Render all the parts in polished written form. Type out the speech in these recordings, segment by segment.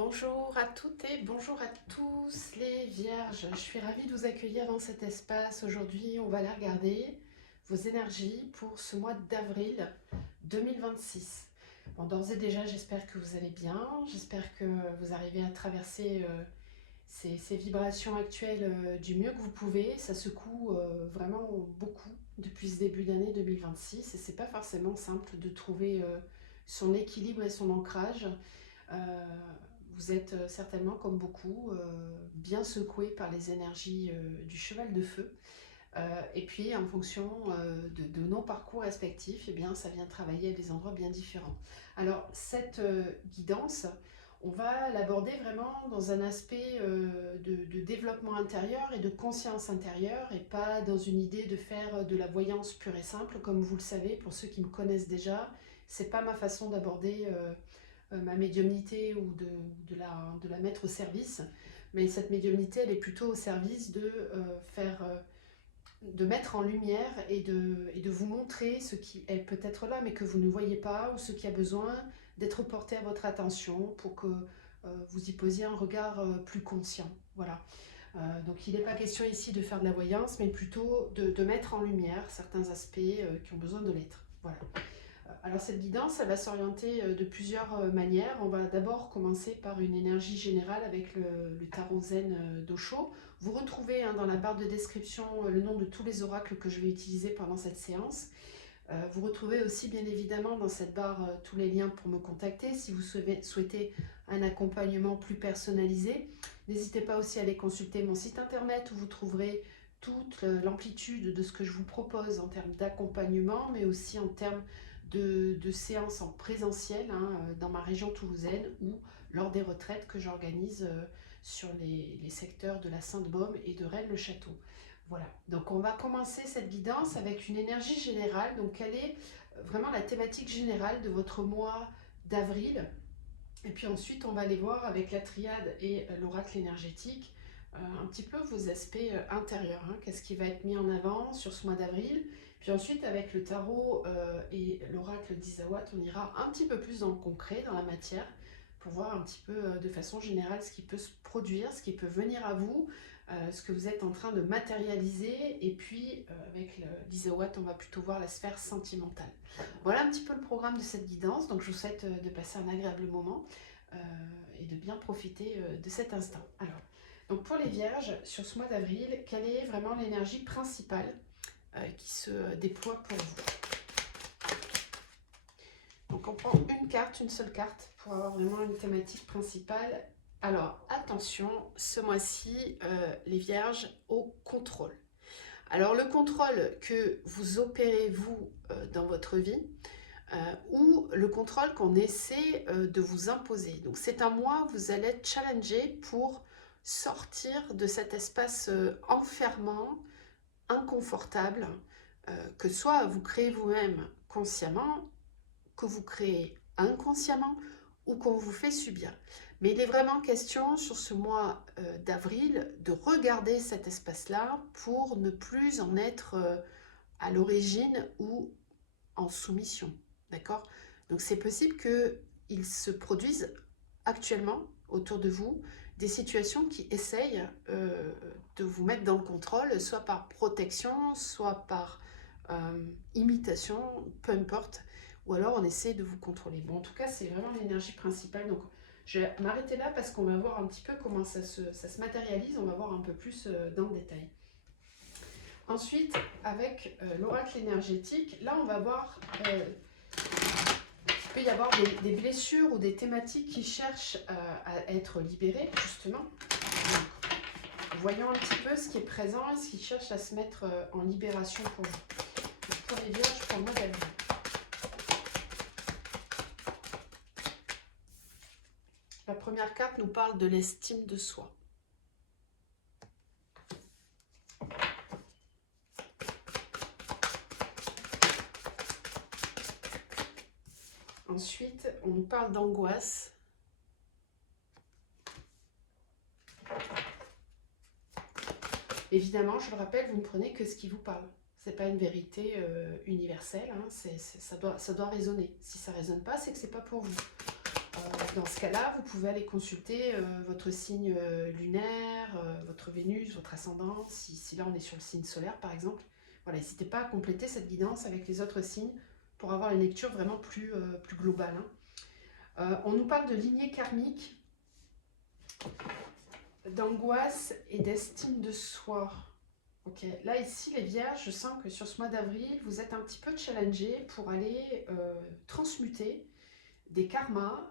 Bonjour à toutes et bonjour à tous les vierges. Je suis ravie de vous accueillir dans cet espace. Aujourd'hui, on va aller regarder vos énergies pour ce mois d'avril 2026. Bon, d'ores et déjà, j'espère que vous allez bien. J'espère que vous arrivez à traverser ces vibrations actuelles du mieux que vous pouvez. Ça secoue vraiment beaucoup depuis ce début d'année 2026 et c'est pas forcément simple de trouver son équilibre et son ancrage. Euh, Vous êtes certainement, comme beaucoup, bien secoué par les énergies du cheval de feu. Et puis, en fonction de nos parcours respectifs, eh bien, ça vient travailler à des endroits bien différents. Alors, cette guidance, on va l'aborder vraiment dans un aspect de développement intérieur et de conscience intérieure, et pas dans une idée de faire de la voyance pure et simple. Comme vous le savez, pour ceux qui me connaissent déjà, c'est pas ma façon d'aborder ma médiumnité ou de la mettre au service. Mais cette médiumnité, elle est plutôt au service de mettre en lumière et de vous montrer ce qui est peut-être là, mais que vous ne voyez pas, ou ce qui a besoin d'être porté à votre attention pour que vous y posiez un regard plus conscient. Voilà. Donc il n'est pas question ici de faire de la voyance, mais plutôt de mettre en lumière certains aspects qui ont besoin de l'être. Voilà. Alors cette guidance, elle va s'orienter de plusieurs manières. On va d'abord commencer par une énergie générale avec le tarot zen d'Osho. Vous retrouvez dans la barre de description le nom de tous les oracles que je vais utiliser pendant cette séance. Vous retrouvez aussi bien évidemment dans cette barre tous les liens pour me contacter si vous souhaitez un accompagnement plus personnalisé. N'hésitez pas aussi à aller consulter mon site internet où vous trouverez toute l'amplitude de ce que je vous propose en termes d'accompagnement, mais aussi en termes de séances en présentiel dans ma région toulousaine ou lors des retraites que j'organise sur les secteurs de la Sainte-Baume et de Rennes-le-Château. Voilà, donc on va commencer cette guidance avec une énergie générale. Donc quelle est vraiment la thématique générale de votre mois d'avril? Et puis ensuite on va aller voir avec la triade et l'oracle énergétique un petit peu vos aspects intérieurs. Qu'est-ce qui va être mis en avant sur ce mois d'avril? Puis ensuite avec le tarot et l'oracle d'Isawat, on ira un petit peu plus dans le concret, dans la matière, pour voir un petit peu de façon générale ce qui peut se produire, ce qui peut venir à vous, ce que vous êtes en train de matérialiser. Et puis avec l'Isawat, on va plutôt voir la sphère sentimentale. Voilà un petit peu le programme de cette guidance. Donc je vous souhaite de passer un agréable moment et de bien profiter de cet instant. Alors, donc pour les vierges, sur ce mois d'avril, quelle est vraiment l'énergie principale qui se déploie pour vous? Donc on prend une carte, une seule carte, pour avoir vraiment une thématique principale. Alors attention, ce mois-ci, les vierges, au contrôle. Alors le contrôle que vous opérez vous dans votre vie, ou le contrôle qu'on essaie de vous imposer. Donc c'est un mois où vous allez être challengé pour sortir de cet espace enfermant, inconfortable, que soit vous créez vous-même consciemment, que vous créez inconsciemment ou qu'on vous fait subir. Mais il est vraiment question sur ce mois d'avril de regarder cet espace-là pour ne plus en être à l'origine ou en soumission. D'accord? Donc c'est possible qu'il se produise actuellement autour de vous des situations qui essayent de vous mettre dans le contrôle, soit par protection, soit par imitation, peu importe, ou alors on essaie de vous contrôler. Bon, en tout cas, c'est vraiment l'énergie principale. Donc je vais m'arrêter là parce qu'on va voir un petit peu comment ça se matérialise, on va voir un peu plus dans le détail. Ensuite, avec l'oracle énergétique, là on va voir il peut y avoir des blessures ou des thématiques qui cherchent à être libérées, justement. Donc, voyons un petit peu ce qui est présent et ce qui cherche à se mettre en libération pour vous. Donc, pour les vierges, pour le mois d'avril. La première carte nous parle de l'estime de soi. Ensuite, on nous parle d'angoisse. Évidemment, je le rappelle, vous ne prenez que ce qui vous parle. Ce n'est pas une vérité universelle, ça doit résonner. Si ça ne résonne pas, c'est que ce n'est pas pour vous. Dans ce cas-là, vous pouvez aller consulter votre signe lunaire, votre Vénus, votre ascendant, si là on est sur le signe solaire par exemple. Voilà, n'hésitez pas à compléter cette guidance avec les autres signes pour avoir une lecture vraiment plus globale, hein. On nous parle de lignée karmique, d'angoisse et d'estime de soi. Ok, là ici les vierges, je sens que sur ce mois d'avril, vous êtes un petit peu challengés pour aller transmuter des karmas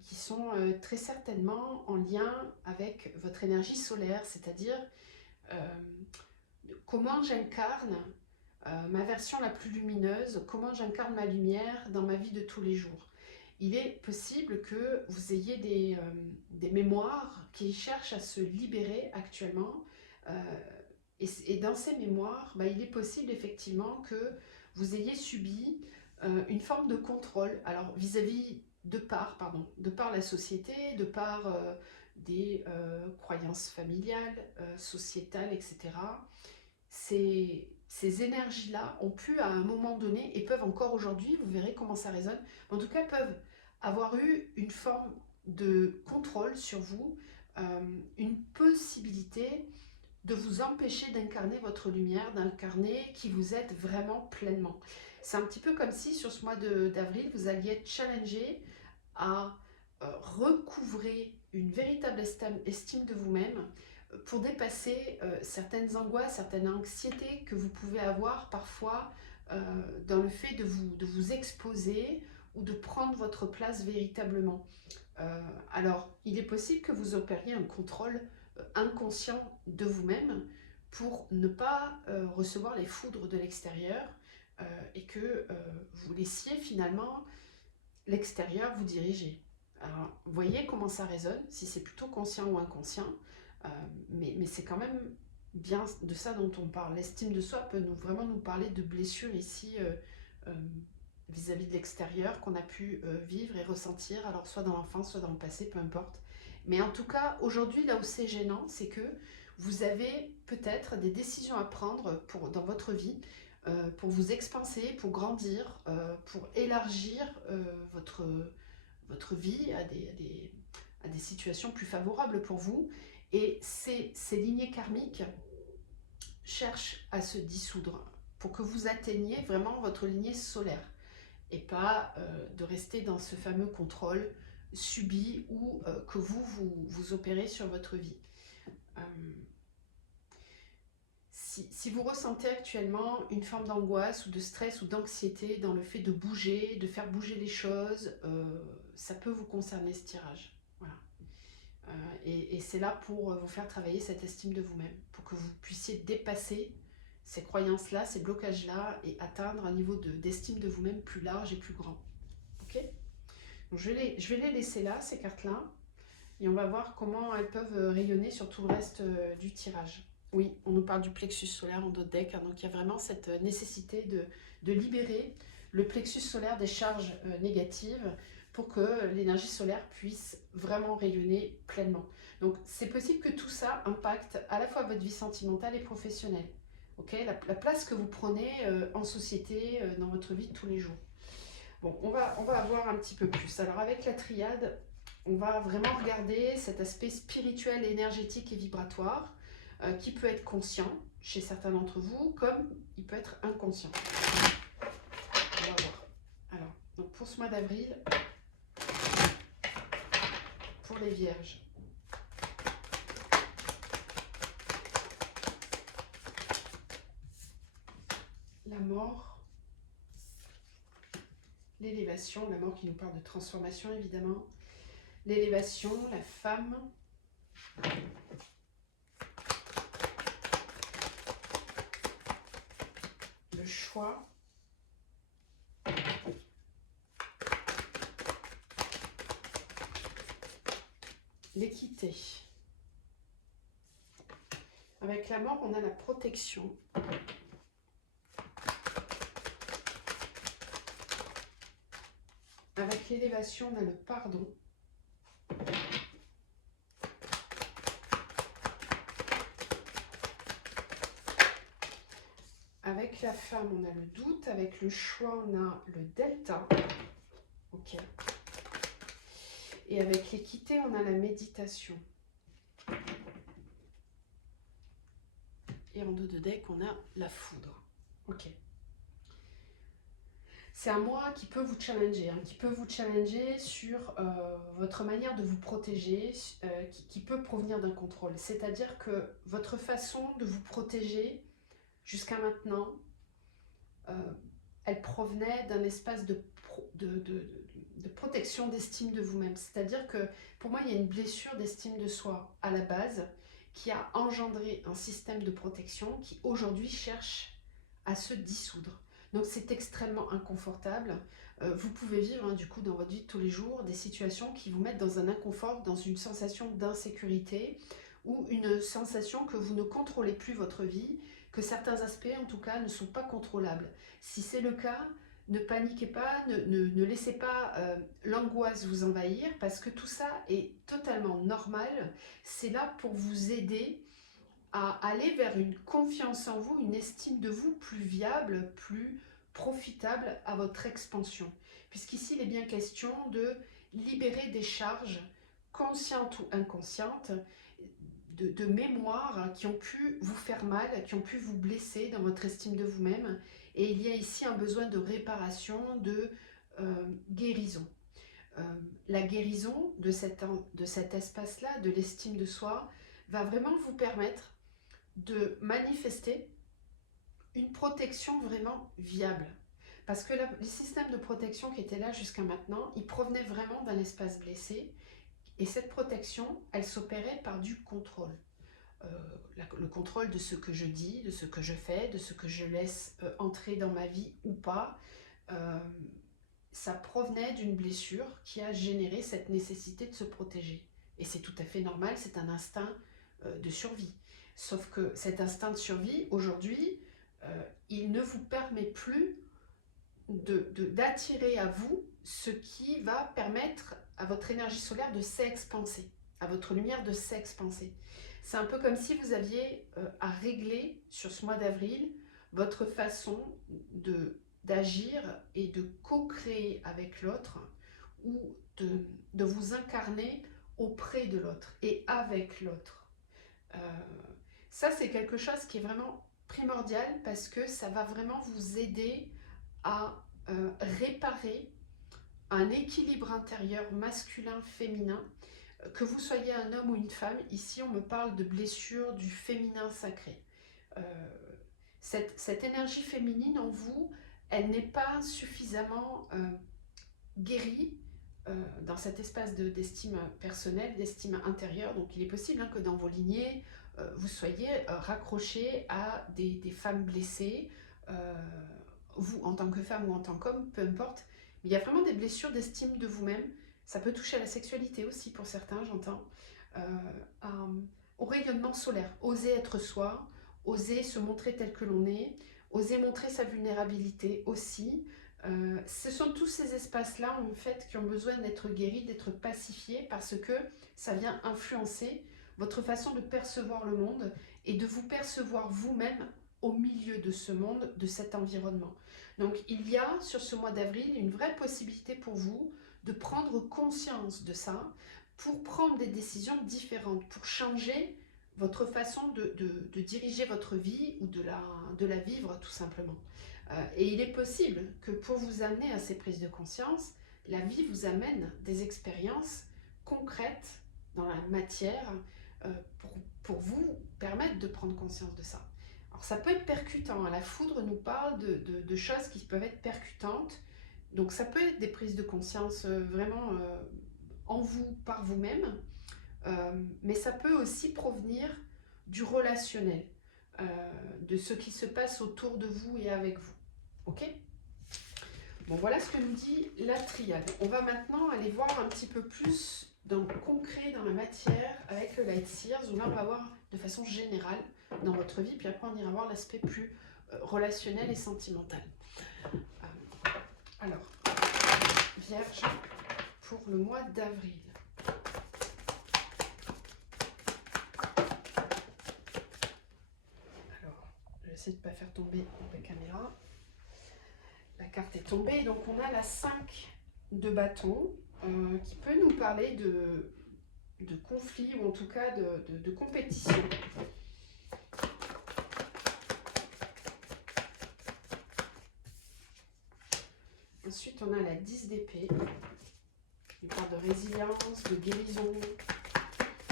qui sont très certainement en lien avec votre énergie solaire, c'est-à-dire comment j'incarne ma version la plus lumineuse, comment j'incarne ma lumière dans ma vie de tous les jours. Il est possible que vous ayez des mémoires qui cherchent à se libérer actuellement. Et dans ces mémoires, il est possible effectivement que vous ayez subi une forme de contrôle. Alors vis-à-vis de par la société, de par des croyances familiales, sociétales, etc. Ces énergies-là ont pu à un moment donné, et peuvent encore aujourd'hui, vous verrez comment ça résonne, mais en tout cas peuvent avoir eu une forme de contrôle sur vous, une possibilité de vous empêcher d'incarner votre lumière, d'incarner qui vous êtes vraiment pleinement. C'est un petit peu comme si sur ce mois d'avril, vous alliez être challengé à recouvrer une véritable estime de vous-même pour dépasser certaines angoisses, certaines anxiétés que vous pouvez avoir parfois dans le fait de vous exposer ou de prendre votre place véritablement. Alors, il est possible que vous opériez un contrôle inconscient de vous-même pour ne pas recevoir les foudres de l'extérieur et que vous laissiez finalement l'extérieur vous diriger. Alors, voyez comment ça résonne, si c'est plutôt conscient ou inconscient, mais c'est quand même bien de ça dont on parle. L'estime de soi peut vraiment nous parler de blessures ici vis-à-vis de l'extérieur qu'on a pu vivre et ressentir, alors soit dans l'enfance, soit dans le passé, peu importe. Mais en tout cas, aujourd'hui, là où c'est gênant, c'est que vous avez peut-être des décisions à prendre dans votre vie pour vous expanser, pour grandir, pour élargir votre vie à des situations plus favorables pour vous. Et ces lignées karmiques cherchent à se dissoudre pour que vous atteigniez vraiment votre lignée solaire et pas de rester dans ce fameux contrôle subi ou que vous opérez sur votre vie. Si vous ressentez actuellement une forme d'angoisse ou de stress ou d'anxiété dans le fait de bouger, de faire bouger les choses, ça peut vous concerner ce tirage. Voilà. Et c'est là pour vous faire travailler cette estime de vous-même, pour que vous puissiez dépasser ces croyances-là, ces blocages-là et atteindre un niveau d'estime de vous-même plus large et plus grand. Ok ? Donc je vais les laisser là, ces cartes-là, et on va voir comment elles peuvent rayonner sur tout le reste du tirage. Oui, on nous parle du plexus solaire en d'autres decks, hein, donc il y a vraiment cette nécessité de libérer le plexus solaire des charges négatives pour que l'énergie solaire puisse vraiment rayonner pleinement. Donc c'est possible que tout ça impacte à la fois votre vie sentimentale et professionnelle. Okay, la place que vous prenez en société, dans votre vie de tous les jours. Bon, on va voir un petit peu plus. Alors avec la triade, on va vraiment regarder cet aspect spirituel, énergétique et vibratoire qui peut être conscient chez certains d'entre vous, comme il peut être inconscient. On va voir. Alors, donc pour ce mois d'avril, pour les vierges. La mort, l'élévation, la mort qui nous parle de transformation évidemment, l'élévation, la femme, le choix, l'équité. Avec la mort, on a la protection. Avec l'élévation, on a le pardon. Avec la femme, on a le doute. Avec le choix, on a le delta. Ok. Et avec l'équité, on a la méditation. Et en dos de deck, on a la foudre. Ok. C'est un mois qui peut vous challenger, qui peut vous challenger sur votre manière de vous protéger, qui peut provenir d'un contrôle. C'est-à-dire que votre façon de vous protéger jusqu'à maintenant, elle provenait d'un espace de protection, d'estime de vous-même. C'est-à-dire que pour moi, il y a une blessure d'estime de soi à la base qui a engendré un système de protection qui aujourd'hui cherche à se dissoudre. Donc c'est extrêmement inconfortable. Vous pouvez vivre du coup dans votre vie de tous les jours des situations qui vous mettent dans un inconfort, dans une sensation d'insécurité ou une sensation que vous ne contrôlez plus votre vie, que certains aspects en tout cas ne sont pas contrôlables. Si c'est le cas, ne paniquez pas, ne laissez pas l'angoisse vous envahir parce que tout ça est totalement normal. C'est là pour vous aider à aller vers une confiance en vous, une estime de vous plus viable, plus profitable à votre expansion. Puisqu'ici, il est bien question de libérer des charges conscientes ou inconscientes, de mémoires qui ont pu vous faire mal, qui ont pu vous blesser dans votre estime de vous-même. Et il y a ici un besoin de réparation, de guérison. La guérison de cet espace-là, de l'estime de soi, va vraiment vous permettre de manifester une protection vraiment viable. Parce que les systèmes de protection qui étaient là jusqu'à maintenant, ils provenaient vraiment d'un espace blessé. Et cette protection, elle s'opérait par du contrôle. Le contrôle de ce que je dis, de ce que je fais, de ce que je laisse entrer dans ma vie ou pas. Ça provenait d'une blessure qui a généré cette nécessité de se protéger. Et c'est tout à fait normal, c'est un instinct de survie. Sauf que cet instinct de survie, aujourd'hui, il ne vous permet plus d'attirer à vous ce qui va permettre à votre énergie solaire de s'expanser, à votre lumière de s'expanser. C'est un peu comme si vous aviez à régler sur ce mois d'avril votre façon d'agir et de co-créer avec l'autre ou de vous incarner auprès de l'autre et avec l'autre. Ça, c'est quelque chose qui est vraiment primordial parce que ça va vraiment vous aider à réparer un équilibre intérieur masculin-féminin, que vous soyez un homme ou une femme. Ici, on me parle de blessure du féminin sacré. Cette énergie féminine en vous, elle n'est pas suffisamment guérie dans cet espace d'estime personnelle, d'estime intérieure. Donc il est possible que dans vos lignées, vous soyez raccrochés à des femmes blessées, vous en tant que femme ou en tant qu'homme, peu importe. Mais il y a vraiment des blessures d'estime de vous-même. Ça peut toucher à la sexualité aussi pour certains, j'entends. Au rayonnement solaire, oser être soi, oser se montrer tel que l'on est, oser montrer sa vulnérabilité aussi. Ce sont tous ces espaces-là en fait qui ont besoin d'être guéris, d'être pacifiés parce que ça vient influencer votre façon de percevoir le monde et de vous percevoir vous-même au milieu de ce monde, de cet environnement. Donc il y a sur ce mois d'avril une vraie possibilité pour vous de prendre conscience de ça pour prendre des décisions différentes, pour changer votre façon de diriger votre vie ou de la vivre tout simplement. Et il est possible que pour vous amener à ces prises de conscience, la vie vous amène des expériences concrètes dans la matière pour vous permettre de prendre conscience de ça. Alors ça peut être percutant, la foudre nous parle de choses qui peuvent être percutantes, donc ça peut être des prises de conscience vraiment en vous, par vous-même, mais ça peut aussi provenir du relationnel, de ce qui se passe autour de vous et avec vous. Ok ? Bon, voilà ce que nous dit la triade. On va maintenant aller voir un petit peu plus dans le concret, dans la matière, avec le Light Seers, où là on va voir de façon générale dans votre vie, puis après on ira voir l'aspect plus relationnel et sentimental. Alors, Vierge, pour le mois d'avril. Alors, je vais essayer de ne pas faire tomber la caméra. La carte est tombée, donc on a la 5 de bâton, qui peut nous parler de conflit ou en tout cas de compétition. Ensuite, on a la 10 d'épée. Il parle de résilience, de guérison,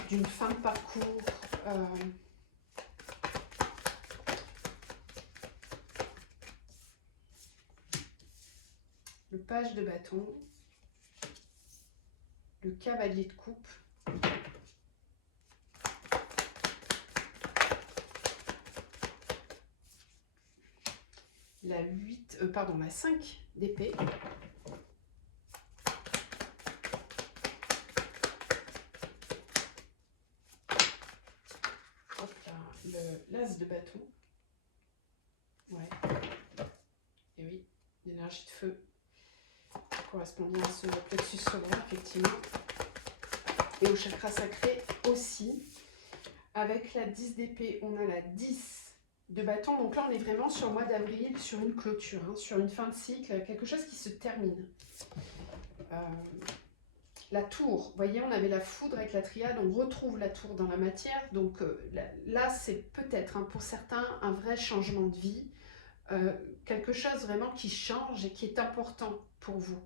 d'une fin de parcours. Le page de bâton. Le cavalier de coupe. La 8, la 5 d'épée. L'as de bâton. Ouais. Et oui, l'énergie de feu. Correspond bien à ce plexus solaire, effectivement. Et au chakra sacré aussi. Avec la 10 d'épée, on a la 10 de bâton. Donc là, on est vraiment sur le mois d'avril, sur une clôture, hein, sur une fin de cycle, quelque chose qui se termine. La tour, vous voyez, on avait la foudre avec la triade, on retrouve la tour dans la matière. Donc là, c'est peut-être pour certains un vrai changement de vie. Quelque chose vraiment qui change et qui est important pour vous.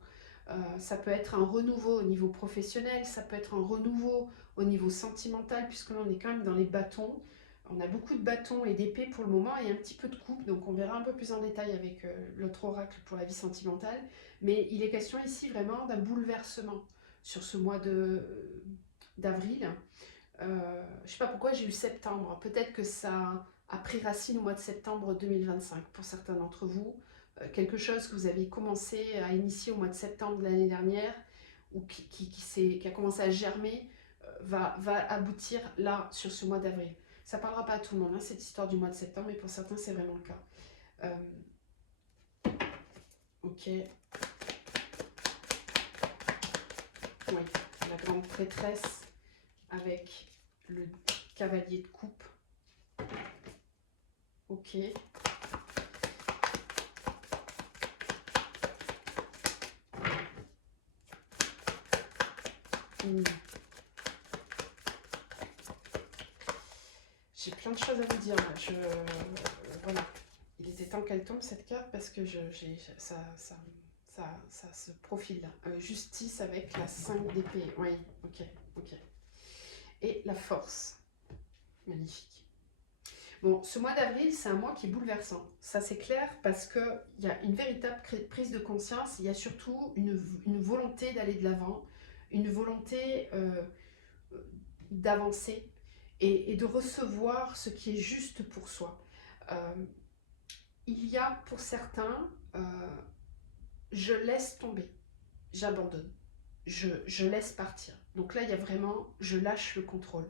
Ça peut être un renouveau au niveau professionnel, ça peut être un renouveau au niveau sentimental, puisque là on est quand même dans les bâtons. On a beaucoup de bâtons et d'épées pour le moment et un petit peu de coupe, donc on verra un peu plus en détail avec l'autre oracle pour la vie sentimentale. Mais il est question ici vraiment d'un bouleversement sur ce mois d'avril. Je ne sais pas pourquoi j'ai eu septembre, peut-être que ça a pris racine au mois de septembre 2025 pour certains d'entre vous. Quelque chose que vous avez commencé à initier au mois de septembre de l'année dernière ou qui a commencé à germer va aboutir là sur ce mois d'avril. Ça ne parlera pas à tout le monde, hein, cette histoire du mois de septembre, mais pour certains c'est vraiment le cas. Ok. Oui, la grande prêtresse avec le cavalier de coupe. Ok. J'ai plein de choses à vous dire. Voilà. Il était temps qu'elle tombe cette carte parce que ça se profile là. Justice avec la 5 d'épée. Oui, ok, ok. Et la force. Magnifique. Bon, ce mois d'avril, c'est un mois qui est bouleversant. Ça, c'est clair parce qu'il y a une véritable prise de conscience. Il y a surtout une volonté d'aller de l'avant, une volonté d'avancer et de recevoir ce qui est juste pour soi. Il y a pour certains, je laisse tomber, j'abandonne, je laisse partir. Donc là, il y a vraiment, je lâche le contrôle.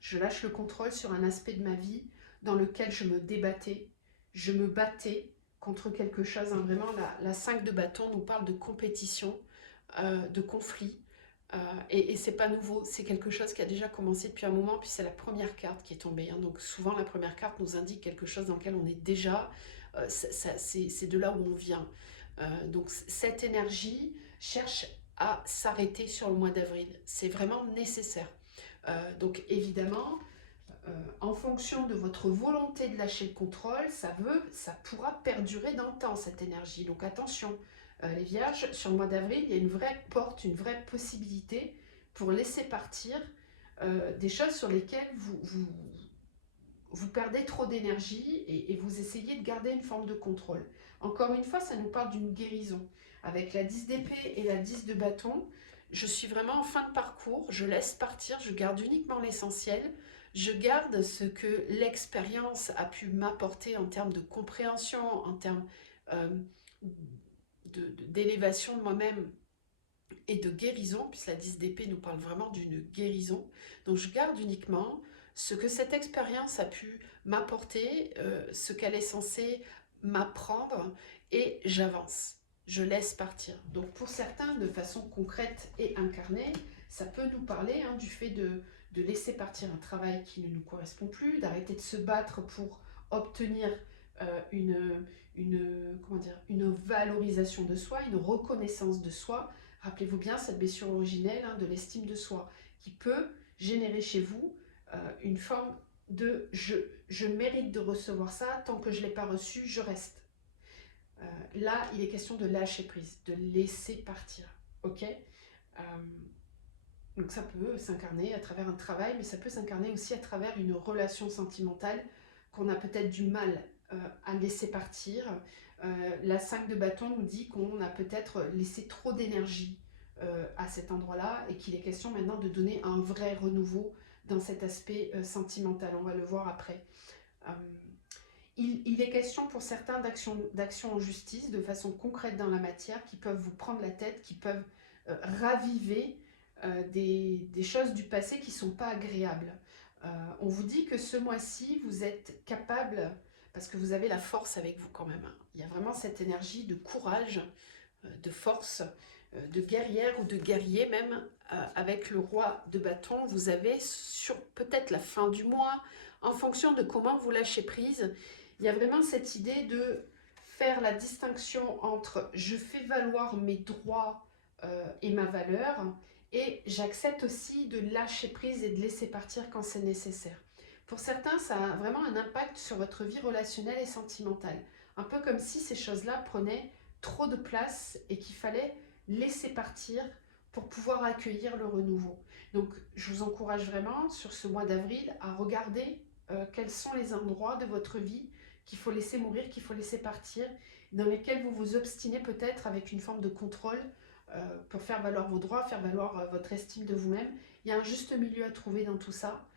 Je lâche le contrôle sur un aspect de ma vie dans lequel je me débattais, je me battais contre quelque chose. Hein. Vraiment, la 5 de bâton nous parle de compétition, de conflit. Et c'est pas nouveau, c'est quelque chose qui a déjà commencé depuis un moment, puis c'est la première carte qui est tombée. Hein. Donc souvent, la première carte nous indique quelque chose dans lequel on est déjà, c'est de là où on vient. Donc cette énergie cherche à s'arrêter sur le mois d'avril. C'est vraiment nécessaire. Donc évidemment, en fonction de votre volonté de lâcher le contrôle, ça pourra perdurer dans le temps, cette énergie. Donc attention, les vierges, sur le mois d'avril, il y a une vraie porte, une vraie possibilité pour laisser partir des choses sur lesquelles vous perdez trop d'énergie et vous essayez de garder une forme de contrôle. Encore une fois, ça nous parle d'une guérison. Avec la 10 d'épée et la 10 de bâton, je suis vraiment en fin de parcours, je laisse partir, je garde uniquement l'essentiel, je garde ce que l'expérience a pu m'apporter en termes de compréhension, en termes d'élévation de moi-même et de guérison, puisque la 10 d'épée nous parle vraiment d'une guérison. Donc je garde uniquement ce que cette expérience a pu m'apporter, ce qu'elle est censée m'apprendre, et j'avance. Je laisse partir. Donc pour certains, de façon concrète et incarnée, ça peut nous parler du fait de laisser partir un travail qui ne nous correspond plus, d'arrêter de se battre pour obtenir une valorisation de soi, une reconnaissance de soi, Rappelez-vous bien cette blessure originelle hein, de l'estime de soi qui peut générer chez vous une forme de je mérite de recevoir ça, tant que je ne l'ai pas reçu, je reste. Là, il est question de lâcher prise, de laisser partir. Ok donc ça peut s'incarner à travers un travail, mais ça peut s'incarner aussi à travers une relation sentimentale qu'on a peut-être du mal à laisser partir. La 5 de bâton nous dit qu'on a peut-être laissé trop d'énergie à cet endroit-là et qu'il est question maintenant de donner un vrai renouveau dans cet aspect sentimental. On va le voir après. Euh, il est question pour certains d'action en justice de façon concrète dans la matière qui peuvent vous prendre la tête, qui peuvent raviver des choses du passé qui ne sont pas agréables. On vous dit que ce mois-ci, vous êtes capable, parce que vous avez la force avec vous quand même. Hein. Il y a vraiment cette énergie de courage, de force, de guerrière ou de guerrier même. Avec le roi de bâton, vous avez sur peut-être la fin du mois, en fonction de comment vous lâchez prise, il y a vraiment cette idée de faire la distinction entre je fais valoir mes droits et ma valeur et j'accepte aussi de lâcher prise et de laisser partir quand c'est nécessaire. Pour certains, ça a vraiment un impact sur votre vie relationnelle et sentimentale. Un peu comme si ces choses-là prenaient trop de place et qu'il fallait laisser partir pour pouvoir accueillir le renouveau. Donc, je vous encourage vraiment sur ce mois d'avril à regarder quels sont les endroits de votre vie qu'il faut laisser mourir, qu'il faut laisser partir, dans lesquels vous vous obstinez peut-être avec une forme de contrôle pour faire valoir vos droits, faire valoir votre estime de vous-même. Il y a un juste milieu à trouver dans tout ça,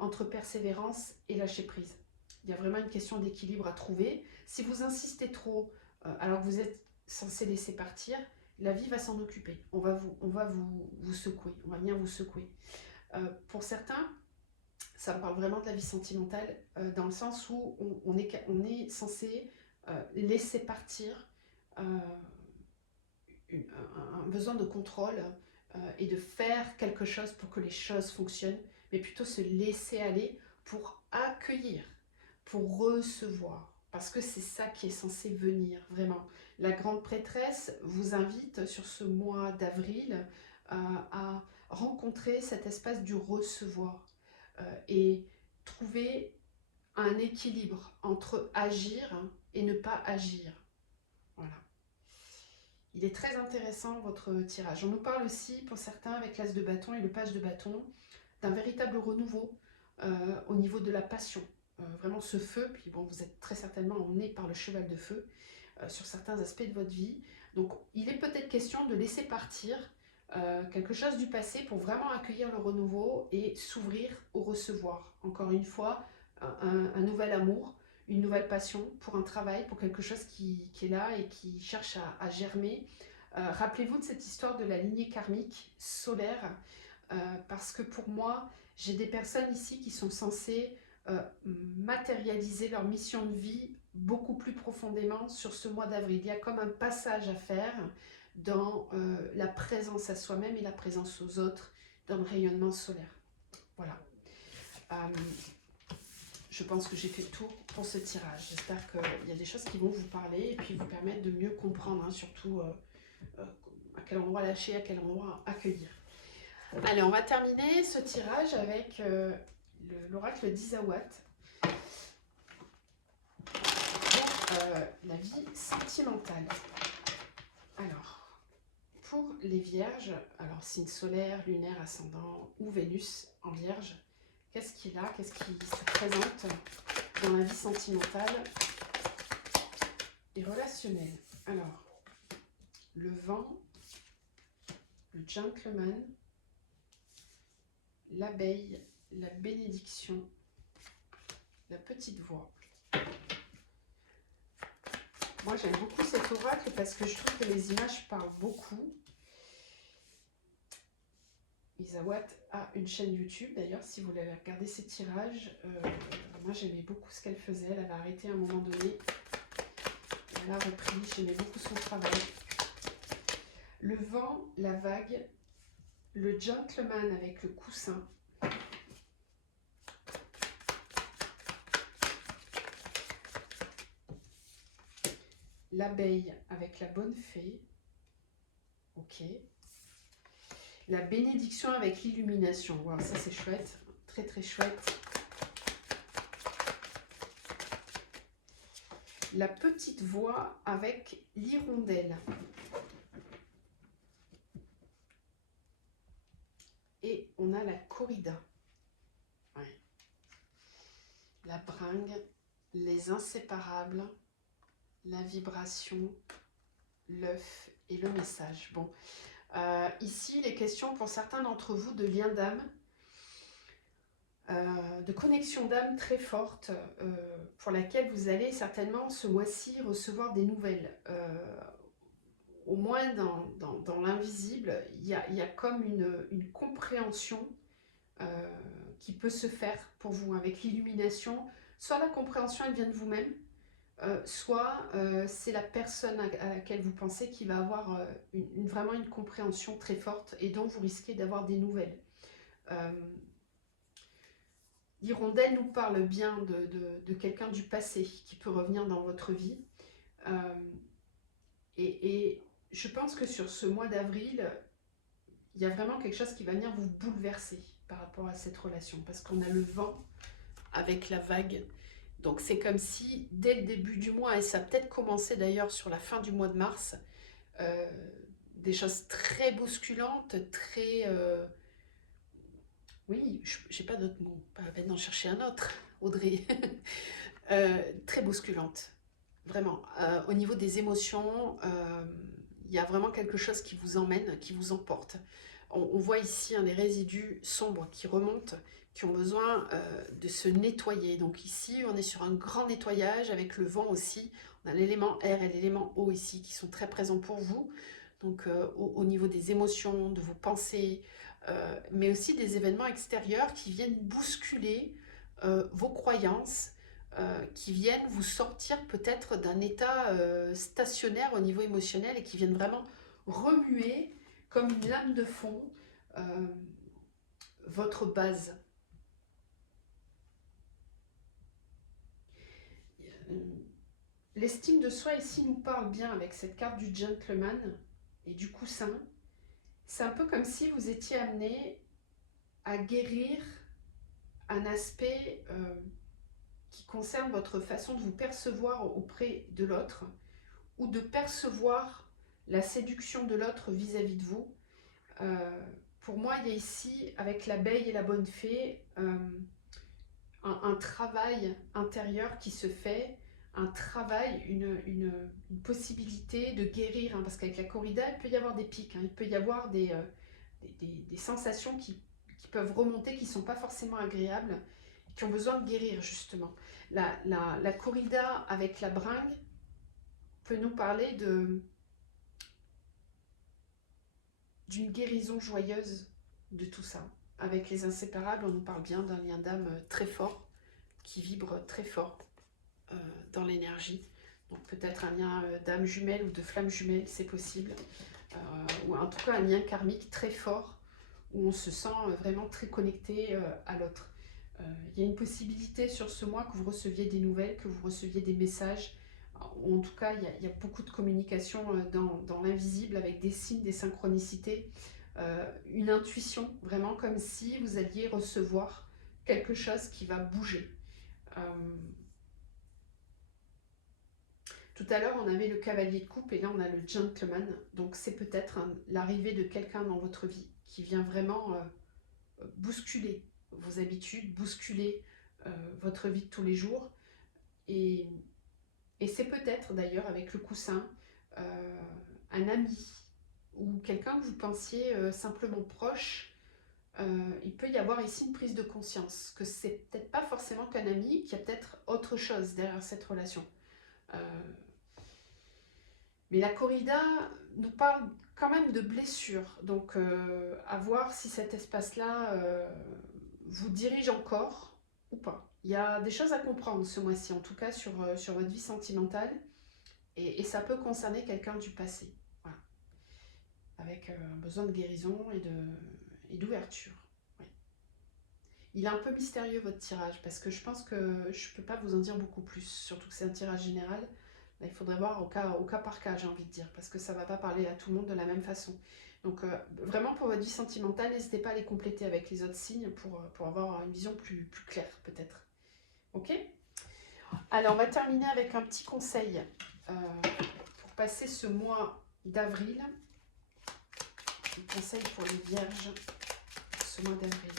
entre persévérance et lâcher prise. Il y a vraiment une question d'équilibre à trouver. Si vous insistez trop, alors que vous êtes censé laisser partir, la vie va s'en occuper. On va vous secouer, on va venir vous secouer. Pour certains, ça me parle vraiment de la vie sentimentale, dans le sens où on est censé laisser partir un besoin de contrôle et de faire quelque chose pour que les choses fonctionnent, mais plutôt se laisser aller pour accueillir, pour recevoir, parce que c'est ça qui est censé venir, vraiment. La grande prêtresse vous invite sur ce mois d'avril à rencontrer cet espace du recevoir et trouver un équilibre entre agir et ne pas agir. Voilà. Il est très intéressant votre tirage. On nous parle aussi, pour certains, avec l'as de bâton et le page de bâton, d'un véritable renouveau au niveau de la passion. Vraiment ce feu, puis bon, vous êtes très certainement emmené par le cheval de feu sur certains aspects de votre vie. Donc il est peut-être question de laisser partir quelque chose du passé pour vraiment accueillir le renouveau et s'ouvrir au recevoir. Encore une fois, un nouvel amour, une nouvelle passion pour un travail, pour quelque chose qui est là et qui cherche à germer. Rappelez-vous de cette histoire de la lignée karmique solaire, parce que pour moi, j'ai des personnes ici qui sont censées matérialiser leur mission de vie beaucoup plus profondément sur ce mois d'avril. Il y a comme un passage à faire dans la présence à soi-même et la présence aux autres dans le rayonnement solaire. Voilà. Je pense que j'ai fait le tour pour ce tirage. J'espère qu'il y a des choses qui vont vous parler et puis vous permettre de mieux comprendre, hein, surtout à quel endroit lâcher, à quel endroit accueillir. Allez, on va terminer ce tirage avec l'oracle d'Isawat. La vie sentimentale. Alors, pour les vierges, alors signe solaire, lunaire, ascendant ou Vénus en vierge, qu'est-ce qu'il a, qu'est-ce qui se présente dans la vie sentimentale et relationnelle? Alors, le vent, le gentleman, l'abeille, la bénédiction, la petite voix. Moi, j'aime beaucoup cet oracle parce que je trouve que les images parlent beaucoup. Isawat a une chaîne YouTube, d'ailleurs, si vous voulez regarder ses tirages. Moi, j'aimais beaucoup ce qu'elle faisait. Elle avait arrêté à un moment donné. Elle a repris. J'aimais beaucoup son travail. Le vent, la vague, le gentleman avec le coussin. L'abeille avec la bonne fée Ok. La bénédiction avec l'illumination. Wow, ça c'est chouette. Très très chouette. La petite voix avec l'hirondelle. Et on a la corrida. Ouais. La bringue, les inséparables, la vibration, l'œuf et le message. Bon, ici, il est question pour certains d'entre vous de lien d'âme, de connexion d'âme très forte, pour laquelle vous allez certainement ce mois-ci recevoir des nouvelles. Au moins dans l'invisible, il y a comme une compréhension qui peut se faire pour vous avec l'illumination. Soit la compréhension elle vient de vous-même, soit c'est la personne à laquelle vous pensez qui va avoir vraiment une compréhension très forte et dont vous risquez d'avoir des nouvelles. L'hirondelle nous parle bien de quelqu'un du passé qui peut revenir dans votre vie. Et je pense que sur ce mois d'avril, il y a vraiment quelque chose qui va venir vous bouleverser par rapport à cette relation. Parce qu'on a le vent avec la vague. Donc c'est comme si dès le début du mois, et ça a peut-être commencé d'ailleurs sur la fin du mois de mars, euh, des choses très bousculantes, très... oui, j'ai pas d'autre mot, pas la peine d'en chercher un autre, Audrey. Très bousculantes, vraiment. Au niveau des émotions, il y a vraiment quelque chose qui vous emmène, qui vous emporte. On voit ici des résidus sombres qui remontent, qui ont besoin de se nettoyer. Donc ici, on est sur un grand nettoyage avec le vent aussi. On a l'élément air et l'élément eau ici qui sont très présents pour vous. Donc au niveau des émotions, de vos pensées, mais aussi des événements extérieurs qui viennent bousculer vos croyances, qui viennent vous sortir peut-être d'un état stationnaire au niveau émotionnel et qui viennent vraiment remuer comme une lame de fond euh, votre base. L'estime de soi ici nous parle bien avec cette carte du gentleman et du coussin. C'est un peu comme si vous étiez amené à guérir un aspect qui concerne votre façon de vous percevoir auprès de l'autre ou de percevoir la séduction de l'autre vis-à-vis de vous. Pour moi, il y a ici, avec l'abeille et la bonne fée, un travail intérieur qui se fait, un travail, une possibilité de guérir, parce qu'avec la corrida, il peut y avoir des pics, il peut y avoir des sensations qui peuvent remonter, qui ne sont pas forcément agréables, qui ont besoin de guérir justement. La corrida avec la bringue peut nous parler d'une guérison joyeuse de tout ça. Avec les inséparables, on nous parle bien d'un lien d'âme très fort, qui vibre très fort dans l'énergie. Donc peut-être un lien d'âme jumelle ou de flamme jumelle, c'est possible. Ou en tout cas un lien karmique très fort, où on se sent vraiment très connecté à l'autre. Il y a une possibilité sur ce mois que vous receviez des nouvelles, que vous receviez des messages. En tout cas, il y a beaucoup de communication dans l'invisible avec des signes, des synchronicités. Une intuition, vraiment comme si vous alliez recevoir quelque chose qui va bouger. Tout à l'heure, on avait le cavalier de coupe et là, on a le gentleman. Donc, c'est peut-être l'arrivée de quelqu'un dans votre vie qui vient vraiment bousculer vos habitudes, bousculer votre vie de tous les jours. Et c'est peut-être d'ailleurs avec le coussin un ami ou quelqu'un que vous pensiez simplement proche. Il peut y avoir ici une prise de conscience que c'est peut-être pas forcément qu'un ami, qu'il y a peut-être autre chose derrière cette relation. Mais la corrida nous parle quand même de blessures. Donc à voir si cet espace-là vous dirige encore ou pas. Il y a des choses à comprendre ce mois-ci, en tout cas sur votre vie sentimentale. Et ça peut concerner quelqu'un du passé. Voilà. Avec un besoin de guérison et d'ouverture. Oui. Il est un peu mystérieux votre tirage, parce que je pense que je ne peux pas vous en dire beaucoup plus, surtout que c'est un tirage général. Là, il faudrait voir au cas par cas, j'ai envie de dire, parce que ça ne va pas parler à tout le monde de la même façon. Donc, vraiment, pour votre vie sentimentale, n'hésitez pas à les compléter avec les autres signes pour avoir une vision plus claire, peut-être. Ok? Alors, on va terminer avec un petit conseil pour passer ce mois d'avril. Un conseil pour les vierges ce mois d'avril.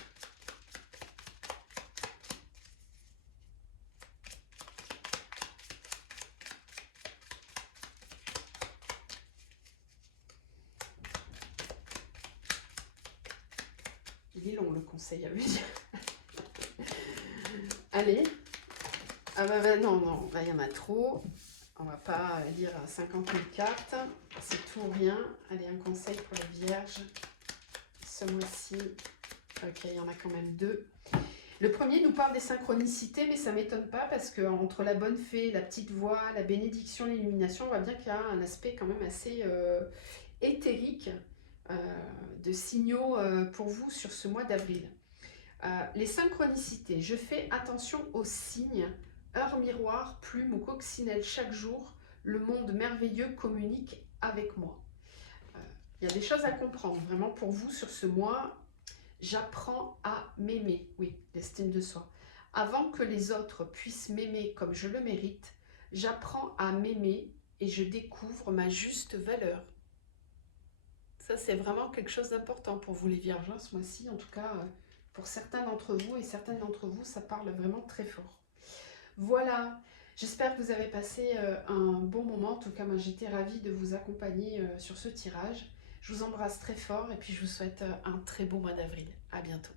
Il est long le conseil à venir. Allez. Ah bah non, non, là il y en a trop. On va pas lire 50 000 cartes. C'est tout ou rien. Allez, un conseil pour les vierges ce mois-ci. Ok, il y en a quand même deux. Le premier nous parle des synchronicités, mais ça ne m'étonne pas parce qu'entre la bonne fée, la petite voix, la bénédiction, l'illumination, on voit bien qu'il y a un aspect quand même assez éthérique de signaux pour vous sur ce mois d'avril. Les synchronicités, je fais attention aux signes, heure miroir, plume ou coccinelle chaque jour, le monde merveilleux communique avec moi. Il y a des choses à comprendre vraiment pour vous sur ce mois. J'apprends à m'aimer, oui, l'estime de soi. Avant que les autres puissent m'aimer comme je le mérite, j'apprends à m'aimer et je découvre ma juste valeur. Ça, c'est vraiment quelque chose d'important pour vous les vierges, hein, ce mois-ci. En tout cas, pour certains d'entre vous et certaines d'entre vous, ça parle vraiment très fort. Voilà, j'espère que vous avez passé un bon moment. En tout cas, moi, j'étais ravie de vous accompagner sur ce tirage. Je vous embrasse très fort et puis je vous souhaite un très beau mois d'avril. À bientôt.